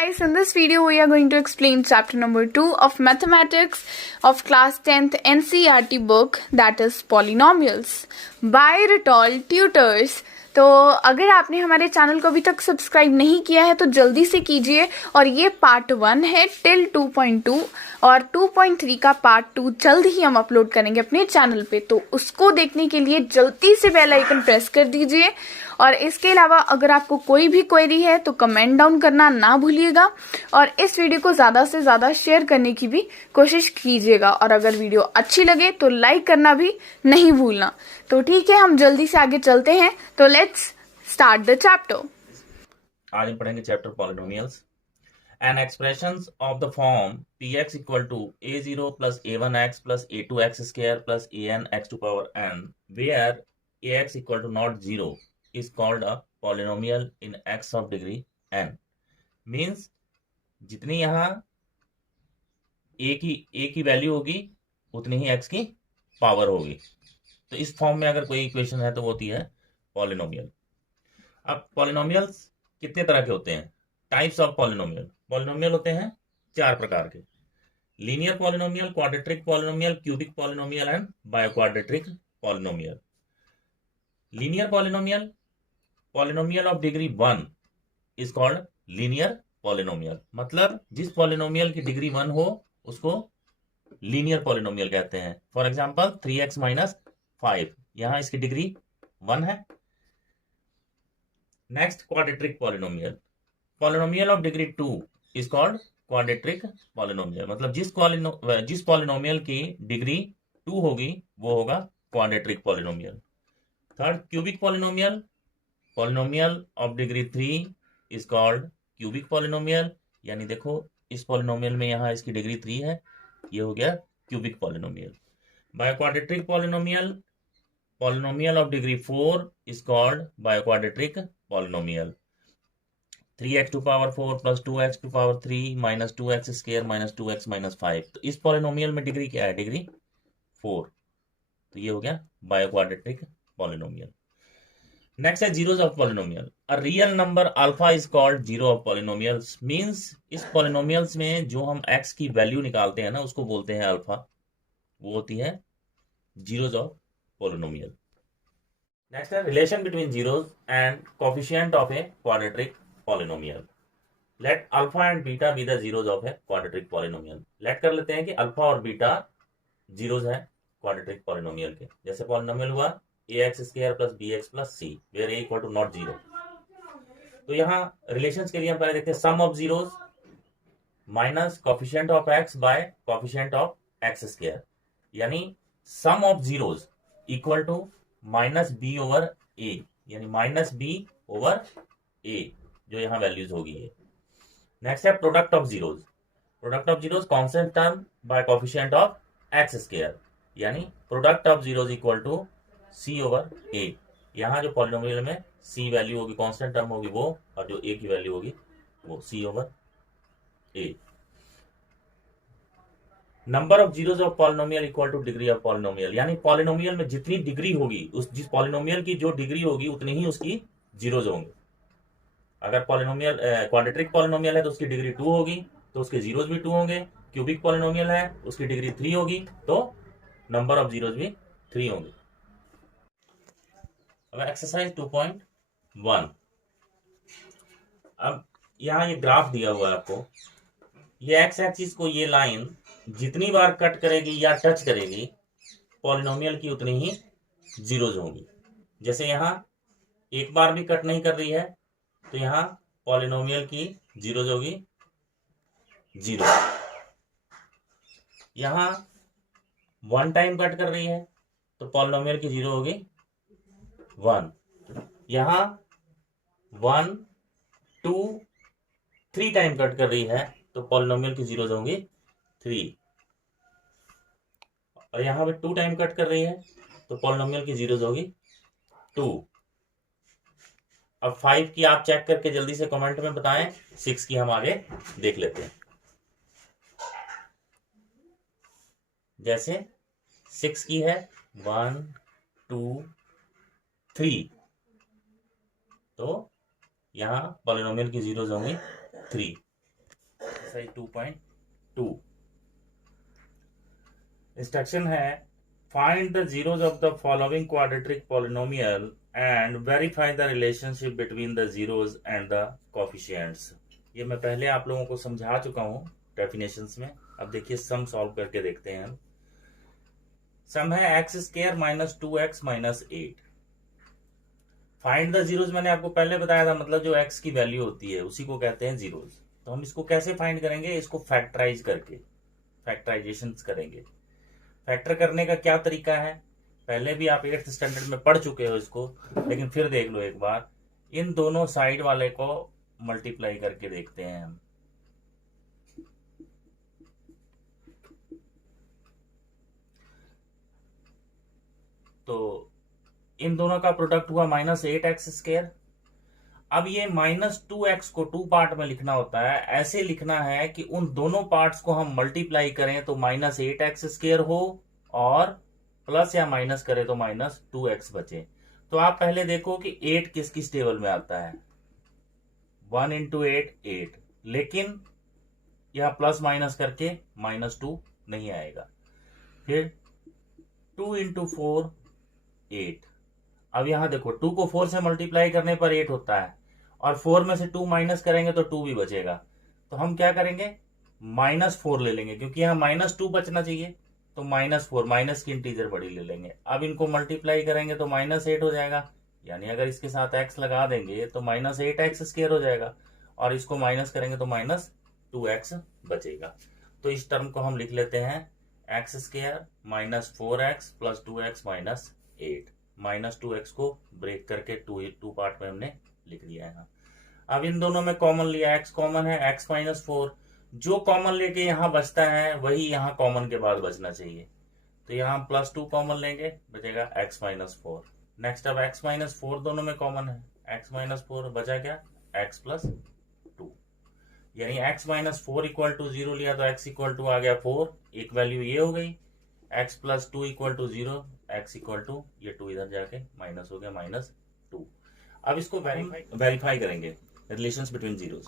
guys, in this video we are going to explain chapter number 2 of mathematics of class 10th NCERT book, that is polynomials by Ritol Tutors। तो अगर आपने हमारे channel को अभी तक subscribe नहीं किया है तो जल्दी से कीजिए। और ये पार्ट 1 है टिल 2.2 और 2.3 का पार्ट 2 जल्द ही हम अपलोड करेंगे अपने चैनल पे, तो उसको देखने के लिए जल्दी से बेल आइकन प्रेस कर दीजिए। और इसके अलावा अगर आपको कोई भी क्वेरी है तो कमेंट डाउन करना ना भूलिएगा और इस वीडियो को ज़्यादा से ज़्यादा शेयर करने की भी कोशिश कीजिएगा। और अगर वीडियो अच्छी लगे तो लाइक करना भी नहीं भूलना। तो ठीक है, हम जल्दी से आगे चलते हैं, तो लेट्स स्टार्ट द चैप्टर। आज हम पढ़ेंगे chapter polynomials and expressions of the form px equal to a0 plus a1x plus a2x square plus an x to power n where ax equal to not 0 is called a polynomial in x of degree n। Means जितनी यहाँ a की value होगी उतनी ही x की power होगी। तो इस form में अगर कोई इक्वेशन है तो वो होती है पॉलिनोमियल। अब पॉलिनोमियल्स कितने तरह के होते हैं? Types of polynomial. पॉलिनोमियल होते हैं 4 प्रकार के: linear polynomial, quadratic polynomial, cubic polynomial and biquadratic polynomial. Linear polynomial, polynomial of degree 1 is called linear polynomial. मतलब जिस पॉलिनोमियल की डिग्री 1 हो उसको लीनियर पॉलिनोमियल कहते हैं। फॉर एग्जांपल 3x माइनस 5, यहां इसकी डिग्री 1 है। Next quadratic polynomial, polynomial of degree 2 is called quadratic polynomial. मतलब जिस पॉलिनोमियल की डिग्री 2 होगी वो होगा quadratic polynomial. Third cubic polynomial, polynomial of degree 3 is called cubic polynomial. यानी देखो इस पॉलिनोमियल में यहाँ इसकी डिग्री 3 है, ये हो गया cubic polynomial. Biquadratic polynomial, polynomial of degree 4 is called biquadratic polynomial. 3x to power 4 plus 2x to power 3 minus 2x square minus 2x minus 5। तो इस पॉलिनोमियल में डिग्री क्या है? डिग्री 4। तो ये हो गया बायोक्वाड्रेटिक पॉलिनोमियल। नेक्स्ट है zeros of polynomial. A real number alpha is called zero of polynomials. Means इस पॉलिनोमियल्स में जो हम x की वैल्यू निकालते हैं ना उसको बोलते हैं अल्फा, वो होती है जीरोस ऑफ पॉलिनोमियल। नेक्स्ट है relation between zeros and coefficient of a quadratic polynomial. Let alpha and beta be the zeros of a quadratic polynomial. Let कर लेते हैं कि अल्फा और बीटा जीरोस हैं क्वाड्रेटिक पॉलिनोमियल के। जैसे पॉलिनोमियल हुआ ax square plus bx plus c where a equal to not 0। तो यहाँ रिलेशंस के लिए हम पहले देखते हैं sum of zeros minus coefficient of x by coefficient of x square. यानी sum of zeros equal to minus b over a, यानी माइनस b ओवर a जो यहाँ वैल्यूज होगी ये। नेक्स्ट है product of zeros. Product of zeros constant term by coefficient of x square, यानी product of zeros equal to c over a। यहाँ जो polynomial में c वैल्यू होगी, कांस्टेंट टर्म होगी वो, और जो a की वैल्यू होगी वो c over a। Number of zeros of polynomial equal two degree of polynomial. यानी पॉलिनोमियल में जितनी डिग्री होगी उस जिस पॉलिनोमियल की जो डिग्री होगी उतनी ही उसकी जीरोस होंगे। अगर पॉलिनोमियल क्वाड्रेटिक पॉलिनोमियल है तो उसकी डिग्री 2 होगी तो उसके जीरोस भी 2 होंगे। क्यूबिक पॉलिनोमियल है उसकी डिग्री 3 होगी तो नंबर ऑफ जीरोस भी 3 होंगे। अब एक्सरसाइज 2.1। अब यहाँ ये ग्राफ दिया हुआ है आपको। ये एक्स एक्सिस को ये लाइन जितनी बार कट करेगी या टच करेगी पॉलिनोमियल की उतनी ही जीरोज होंगी। जैसे यहाँ एक बार भी कट नहीं कर रही है तो यहाँ पॉलिनोमियल की जीरोज होगी 0। यहाँ 1 टाइम कट कर रही है तो पॉलिनोमियल की जीरो होगी 1। यहां 1 2 3 टाइम कट कर रही है तो पॉलिनोमियल की जीरोज होंगी 3। और यहां पे 2 टाइम कट कर रही है तो पॉलिनोमियल की जीरोज होगी 2। अब 5 की आप चेक करके जल्दी से कमेंट में बताएं। 6 की हम आगे देख लेते हैं। जैसे 6 की है 1 2 3, तो यहाँ पॉलिनोमियल की जीरोज होंगी 3। एक्सरसाइज 2.2 इंस्ट्रक्शन है find the zeros of the following quadratic polynomial and verify the relationship between the zeros and the coefficients. ये मैं पहले आप लोगों को समझा चुका हूं डेफिनेशंस में। अब देखिए सम सॉल्व करके देखते हैं हम। सम है x square minus 2x minus 8। Find the zeros मैंने आपको पहले बताया था, मतलब जो x की वैल्यू होती है उसी को कहते हैं जीरोज। तो हम इसको कैसे फाइंड करेंगे, इसको फैक्टराइज करके फैक्टराइजेशन करेंगे। फैक्टर करने का क्या तरीका है, पहले भी आप 8th स्टैंडर्ड में पढ़ चुके हो इसको, लेकिन फिर देख लो एक बार। इन दोनों साइड वाले को मल्टीप्लाई करके देखते हैं हम। तो इन दोनों का प्रोडक्ट हुआ माइनस 8x स्क्वायर। अब ये माइनस 2x को 2 पार्ट में लिखना होता है। ऐसे लिखना है कि उन दोनों पार्ट्स को हम मल्टीप्लाई करें तो माइनस 8x स्क्वायर हो, और प्लस या माइनस करें तो माइनस 2x बचे। तो आप पहले देखो कि 8 किस किस टेबल में आता है। 1 इंटू 8 8, लेकिन यह प्लस माइनस करके माइनस 2 नहीं आएगा। फिर 2 इंटू 4 8। अब यहां देखो 2 को 4 से मल्टीप्लाई करने पर 8 होता है, और 4 में से 2 माइनस करेंगे तो 2 भी बचेगा। तो हम क्या करेंगे, -4 ले लेंगे, क्योंकि यहाँ -2 बचना चाहिए। तो -4 माइनस की इंटीजर बड़ी ले लेंगे। अब इनको मल्टीप्लाई करेंगे तो -8 हो जाएगा, यानी अगर इसके साथ x लगा देंगे तो -8x स्क्वायर हो जाएगा, और इसको माइनस करेंगे तो -2x बचेगा। तो इस टर्म को हम लिख लेते हैं x square minus 4x plus 2x minus 8। -2x को ब्रेक करके टू पार्ट में हमने लिख दिया है। अब इन दोनों में कॉमन लिया, x कॉमन है, x माइनस 4। जो कॉमन लेके यहाँ बचता है वही यहाँ कॉमन के बाद बचना चाहिए। तो यहाँ +2 कॉमन लेंगे, बचेगा x माइनस 4। नेक्स्ट अब x माइनस 4 दोनों में कॉमन है, x माइनस 4 बचा क्या, x प्लस 2। यानी x माइनस 4 इक्वल टू 0 लिया तो x इक्वल टू आ गया 4, एक वैल्यू ये हो गई। x plus 2 equal to 0, x equal to ये 2 इधर जाके माइनस हो गया -2। अब इसको वेरीफाई करेंगे relations between zeros.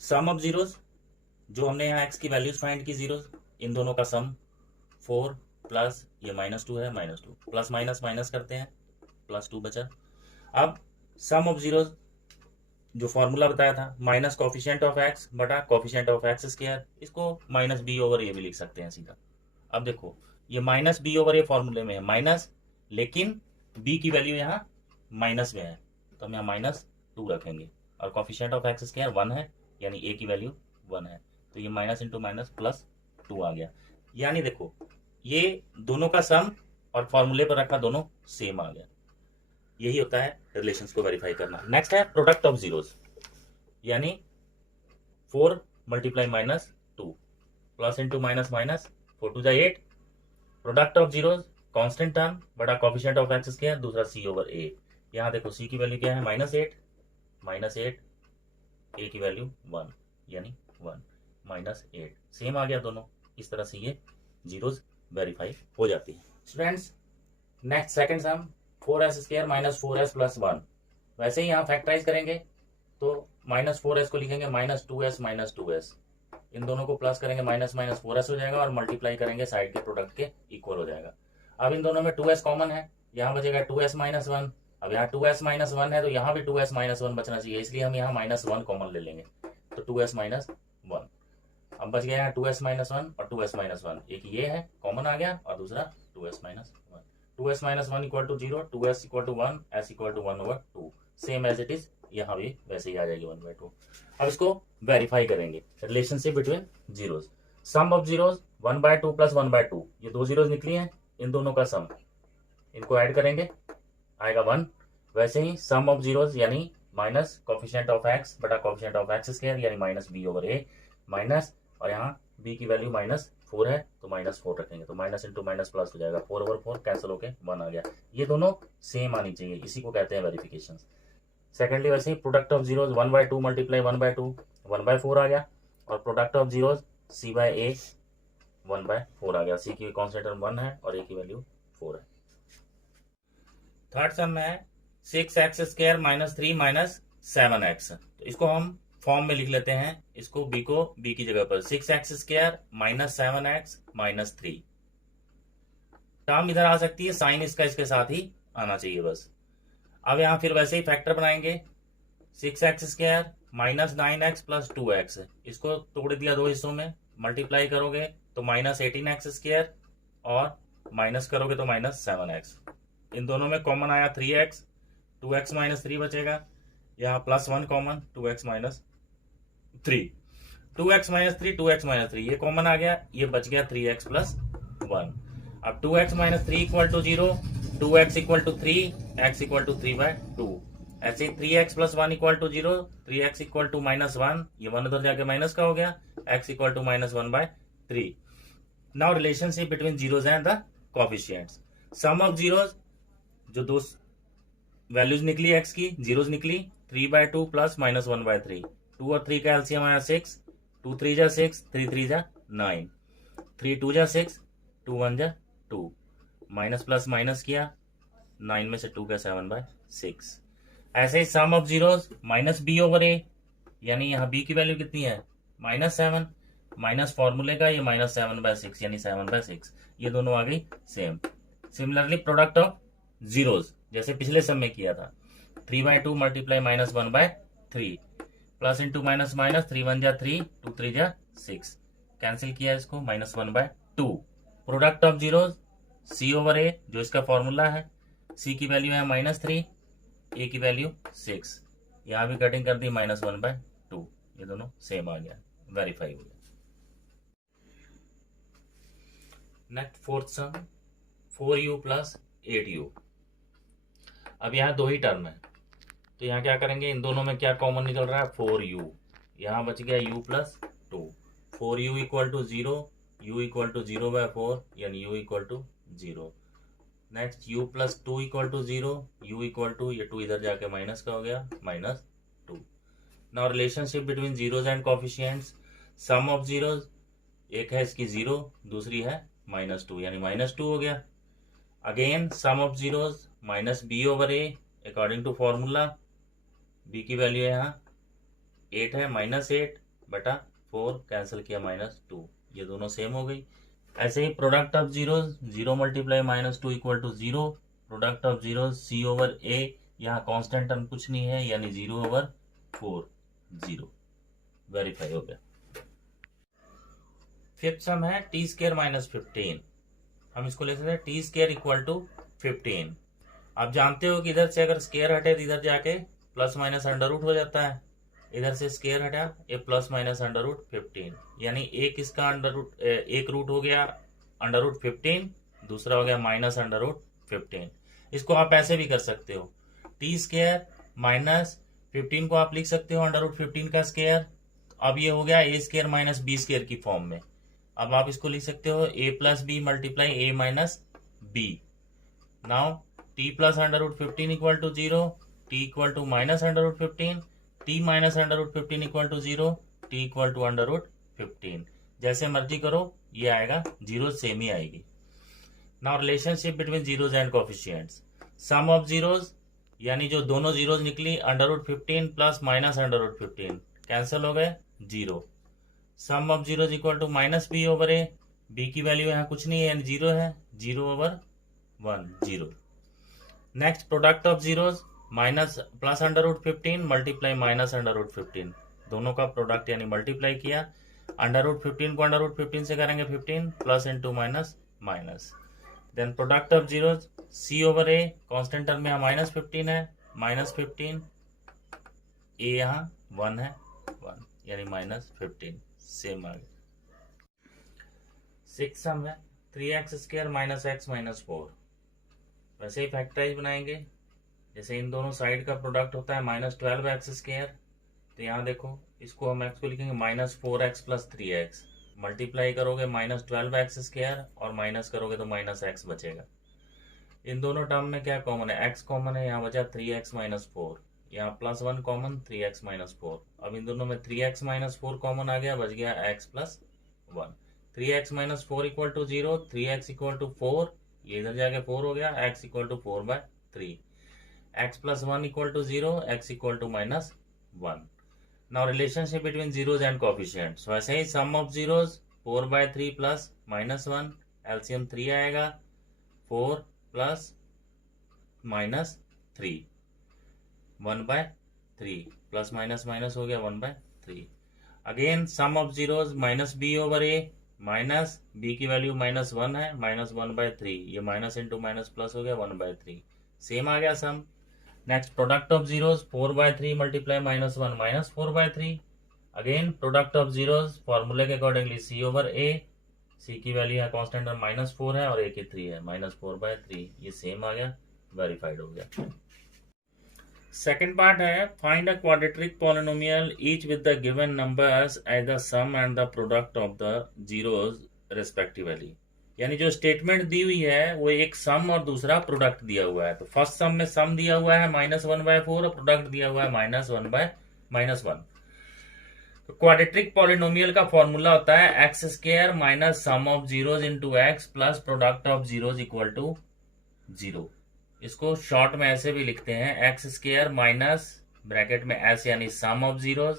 Sum of zeros, जो हमने यहाँ x की वैल्यूज फाइंड की जीरोज, इन दोनों का सम 4 प्लस ये -2 है, -2 प्लस माइनस माइनस करते हैं, +2 बचा। अब सम ऑफ जीरोज जो फॉर्मूला बताया था, माइनस कोफिशिएंट ऑफ x बटा कोफिशिएंट ऑफ x स्क्वायर, इसको -b/a भी लिख सकते हैं सीधा। अब देखो ये -b/a फॉर्मूले में है माइनस, लेकिन b की वैल्यू यहाँ माइनस में है, तो हम यहाँ -2 रखेंगे, और कोफिशिएंट ऑफ x स्क्वायर 1 है, यानी a की वैल्यू 1 है। तो ये माइनस इंटू माइनस +2 आ गया। यानी देखो ये दोनों का सम और फॉर्मूले पर रखा दोनों सेम आ गया। यही होता है रिलेशंस को वेरीफाई करना। नेक्स्ट है प्रोडक्ट ऑफ जीरोज, यानी 4 multiply -2 plus into minus minus 4 2 8। Product of zeros constant term बड़ा कोफिशिएंट ऑफ x स्क्वायर, दूसरा c/a। यहाँ देखो c की वैल्यू क्या है, -8 a की वैल्यू 1, यानी 1 -8 सेम आ गया दोनों। इस तरह से ये जीरोज वेरीफाई हो जाती है। स्टूडेंट्स नेक्स्ट सेकंड सम 4s square minus 4s plus 1। वैसे ही यहाँ फैक्टराइज करेंगे तो -4s को लिखेंगे -2s माइनस 2s, इन दोनों को प्लस करेंगे माइनस 4s हो जाएगा, और मल्टीप्लाई करेंगे साइड के प्रोडक्ट के इक्वल हो जाएगा। अब इन दोनों में 2s कॉमन है, यहाँ बचेगा 2s माइनस 1। अब यहाँ 2s माइनस 1 है तो यहाँ भी 2s माइनस 1 बचना चाहिए, इसलिए हम यहाँ -1 कॉमन ले लेंगे, तो 2s माइनस 1। अब बच गया यहाँ 2s माइनस 1 और 2s माइनस 1, एक ये है कॉमन आ गया, और दूसरा 2s minus 1। 2s minus 1 equal to 0, 2s equal to 1, s equal to 1/2, same as it is यहाँ भी वैसे ही आ जाएगी 1/2। अब इसको वेरीफाई करेंगे relationship between zeros. Sum of zeros 1/2 plus 1/2, ये 2 जीरोज निकली हैं, इन दोनों का सम, इनको ऐड करेंगे आएगा 1। वैसे ही सम ऑफ जीरोज यानी माइनस कोफिशिएंट ऑफ x बटा कोफिशिएंट ऑफ x स्क्वायर, यानी -b/a माइनस, और यहाँ b की वैल्यू -4 है तो -4 रखेंगे, तो माइनस इंटू माइनस प्लस हो जाएगा, 4/4 कैंसिल होके 1 आ गया। ये दोनों सेम आनी चाहिए, इसी को कहते हैं वेरिफिकेशन। सेकेंडली वैसे ही प्रोडक्ट ऑफ जीरोज 1/2 मल्टीप्लाई 1/2 1/4 आ गया, और प्रोडक्ट ऑफ जीरोज c/a 1/4 आ गया। c की कॉन्स्टेंट 1 है और a की वैल्यू 4 है। थर्ड सम में है 6x square minus 3 minus 7x। तो इसको हम फॉर्म में लिख लेते हैं इसको, बी को बी की जगह पर 6x² minus 7x minus 3। Term इधर आ सकती है, साइन इसका इसके साथ ही आना चाहिए बस। अब यहां फिर वैसे ही फैक्टर बनाएंगे, 6x² minus 9x plus 2x, इसको तोड़ दिया दो हिस्सों में, मल्टीप्लाई करोगे तो माइनस 18x² और माइनस करोगे तो माइनस 7x। इन दोनों में कॉमन आया 3x, 2x माइनस 3 बचेगा, यहाँ plus 1 common, 2x minus 3, 2x minus 3, 2x minus 3 ये कॉमन आ गया, ये बच गया 3x प्लस 1। अब 2x minus 3 equal to 0, 2x equal to 3, x equal to 3/2। ऐसे ही 3x plus 1 equal to 0, 3x equal to minus 1, ये 1 उधर जाके माइनस का हो गया, x equal to minus 1/3। Now relationship between zeros and the coefficients. Sum of zeros, जो दो वैल्यूज निकली x की, जीरोज निकली, 3/2 प्लस माइनस 1/3। 2 और 3 का एलसीएम आया 6, 2 3 जा 6, 3 3 जा 9, 3 2 जा 6, 2 1 जा 2, माइनस प्लस माइनस किया, 9 में से 2 का 7/6। ऐसे ही sum of zeros minus B over A, यानी यहाँ बी की वैल्यू कितनी है -7, माइनस फॉर्मूले का ये -7/6 यानी 7/6, ये दोनों आ गई same. Similarly product of zeros जैसे पिछले सम में किया था, 3/2 multiply minus 1/3 plus into minus minus, 3 1 जा 3, 2 3 जा 6, कैंसिल किया इसको, -1/2। Product of zeros C over A, जो इसका फॉर्मूला है, सी की वैल्यू है -3, ए की वैल्यू 6, यहां भी कटिंग कर दी -1/2, ये दोनों सेम आ गया, वेरीफाई हो गया। नेक्स्ट फोर्थ सम, 4u प्लस 8u। अब यहाँ दो ही टर्म है, तो यहाँ क्या करेंगे, इन दोनों में क्या कॉमन निकल रहा है, 4u, यहाँ बच गया u plus 2, 4u equal to 0, u equal to 0/4 यानी u equal to 0। Next u plus 2 equal to 0, u equal to, ये 2 इधर जाके माइनस का हो गया, -2। Now relationship between zeros and coefficients. Sum of zeros, एक है इसकी 0, दूसरी है -2 यानी -2 हो गया। Again sum of zeros minus B over A, according to formula, B की वैल्यू यहाँ 8 है, -8/4 कैंसिल किया -2, ये दोनों सेम हो गई। ऐसे ही product of zeros, 0 multiply -2 equal to 0, product of zeros C over A, यहाँ कांस्टेंट टर्म कुछ नहीं है यानी 0/4, 0, वेरीफाई हो गया। फिफ्थ सम है t² - 15, हम इसको ले सकते हैं t² इक्वल टू 15। आप जानते हो कि इधर से अगर स्केयर हटे तो इधर जाके प्लस माइनस अंडर रूट हो जाता है, इधर से स्केयर हटा ये प्लस माइनस अंडर रूट 15, यानी एक इसका एक रूट हो गया अंडर रूट 15, दूसरा हो गया माइनस अंडर रूट 15। इसको आप ऐसे भी कर सकते हो, t² माइनस 15 को आप लिख सकते हो अंडर रूट 15 का स्केयर। अब ये हो गया a² माइनस b² की फॉर्म में। अब आप इसको लिख सकते हो a plus B multiply a minus B. Now t plus under root 15 equal to 0, t equal to minus under root 15, t minus under root 15 equal to 0, t equal to under root 15। जैसे मर्जी करो ये आएगा, zero same ही आएगी। Now relationship between zeros and coefficients. Sum of zeros, यानी जो दोनों जीरोज निकली under root 15 plus minus under root 15 cancel हो गए, 0। Sum of zeros equal to minus B over A, B की वैल्यू यहाँ कुछ नहीं है यानी 0 है, 0/1, 0। Next product of zeros, minus plus under root 15 multiply minus under root 15, दोनों का प्रोडक्ट यानी मल्टीप्लाई किया। अंडर रूट 15 को अंडर रूट 15 से करेंगे 15 plus into minus minus. Then product of zeros C over A, constant term में यहाँ -15 है, -15, ए यहाँ 1 है, 1 यानी -15, सेम आ गया। 6 सम है 3x² - x - 4। वैसे ही फैक्टराइज बनाएंगे, जैसे इन दोनों साइड का प्रोडक्ट होता है -12x², तो यहाँ देखो इसको हम x को लिखेंगे -4x + 3x, मल्टीप्लाई करोगे -12x² और माइनस करोगे तो -x बचेगा। इन दोनों टर्म में क्या कॉमन है, x कॉमन है, यहाँ बचा 3x - 4, यहाँ +1 कॉमन, 3x - 4। अब इन दोनों में 3x - 4 कॉमन आ गया, बच गया x + 1। 3x - 4 equal to 0, 3x equal to 4, ये इधर जाके 4 हो गया, x equal to 4/3। x + 1 equal to 0, x equal to -1। Now relationship between zeros and coefficients, वैसे ही sum of zeros 4/3 plus -1, LCM 3 आएगा, 4 प्लस -3, 1/3 प्लस माइनस माइनस हो गया 1/3। Again sum of zeros -b/a, minus b की value -1 है, -1/3, ये minus into minus plus हो गया 1/3, सेम आ गया sum. Next product of zeros 4/3 multiply -1 -4/3, again product of zeros फॉर्मूले के अकॉर्डिंगली c/a, c की वैल्यू है कांस्टेंट -4 है और a की 3 है, -4/3, ये सेम आ गया, वेरीफाइड हो गया। Second part is find a quadratic polynomial each with the given numbers as the sum and the product of the zeros respectively. यानी जो स्टेटमेंट दी हुई है वो एक सम और दूसरा प्रोडक्ट दिया हुआ है। तो फर्स्ट सम में सम दिया हुआ है -1/4 और प्रोडक्ट दिया हुआ है -1/1। तो क्वाड्रेटिक पॉलिनोमियल का फॉर्मूला होता है x² minus sum of zeros into x plus product of zeros equal to 0। इसको शॉर्ट में ऐसे भी लिखते हैं x² माइनस ब्रैकेट में s यानी sum of zeros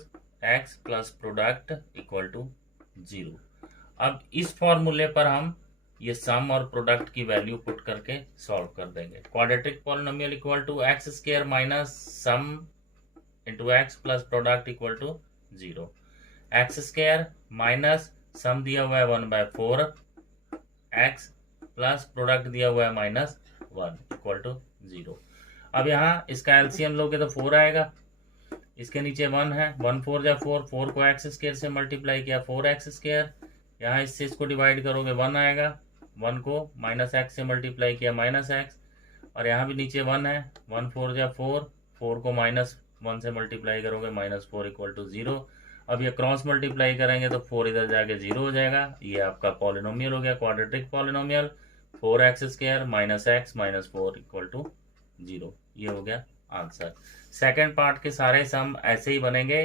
x plus product equal to 0। अब इस फॉर्मूले पर हम ये सम और प्रोडक्ट की वैल्यू पुट करके सॉल्व कर देंगे। Quadratic polynomial equal to x² minus sum into x plus product equal to 0। x² minus sum दिया हुआ है 1/4, x प्लस प्रोडक्ट दिया हुआ है -1 इक्वल टू 0। अब यहाँ इसका एलसीएम लोगे तो 4 आएगा, इसके नीचे 1 है, 1 4 जा 4, 4 को x² से मल्टीप्लाई किया 4x², यहाँ इससे इसको डिवाइड करोगे 1 आएगा, 1 को -x से मल्टीप्लाई किया -x, और यहाँ भी नीचे 1 है, 1 4 जा 4, 4 को -1 से मल्टीप्लाई करोगे -4 इक्वल टू 0। अब ये क्रॉस मल्टीप्लाई करेंगे तो 4 इधर जाके 0 हो जाएगा। ये आपका पॉलिनोमियल हो गया quadratic polynomial, 4x² minus x minus 4 equal to 0। ये हो गया आंसर। सेकेंड पार्ट के सारे सम ऐसे ही बनेंगे,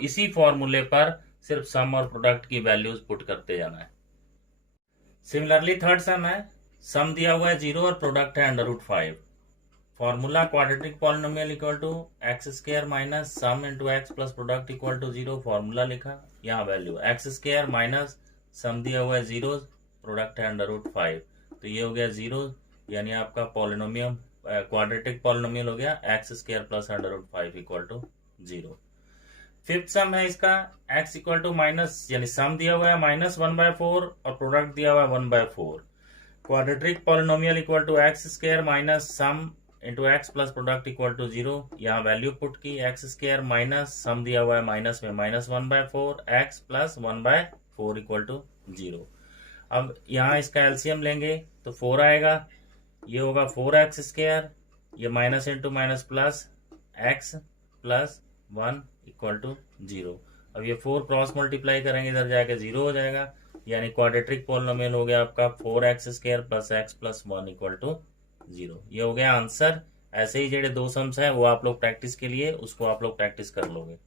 इसी फॉर्मूले पर सिर्फ सम और प्रोडक्ट की वैल्यूज पुट करते जाना है। सिमिलरली थर्ड सम है, सम दिया हुआ है 0 और प्रोडक्ट है √5। Formula quadratic polynomial equal to x² minus sum into x plus product equal to 0। Formula लिखा, यहाँ वैल्यू x² माइनस सम दिया हुआ है 0, प्रोडक्ट है √5, तो ये हो गया 0, यानी आपका पॉलिनोमियम क्वाड्रेटिक पॉलिनोमियल हो गया x² plus √5 equal to 0। Fifth sum है इसका x इक्वल टू माइनस, यानी सम दिया हुआ है -1/4 और प्रोडक्ट दिया हुआ है 1/4। Quadratic polynomial equal to x² minus sum into x plus product equal to 0। यहाँ वैल्यू पुट की, x² माइनस सम दिया हुआ है माइनस में -1/4, x प्लस 1/4 इक्वल टू 0। अब यहाँ इसका एलसीएम लेंगे तो 4 आएगा, ये होगा 4x², ये minus into minus plus x plus 1 equal to 0। अब ये 4 क्रॉस मल्टीप्लाई करेंगे, इधर जाके 0 हो जाएगा, यानी क्वाड्रेटिक पॉलिनोमियल हो गया आपका 4x² plus x plus 1 equal to 0। ये हो गया आंसर। ऐसे ही जेडे 2 सम्स है वो आप लोग प्रैक्टिस के लिए उसको आप लोग प्रैक्टिस कर लोगे।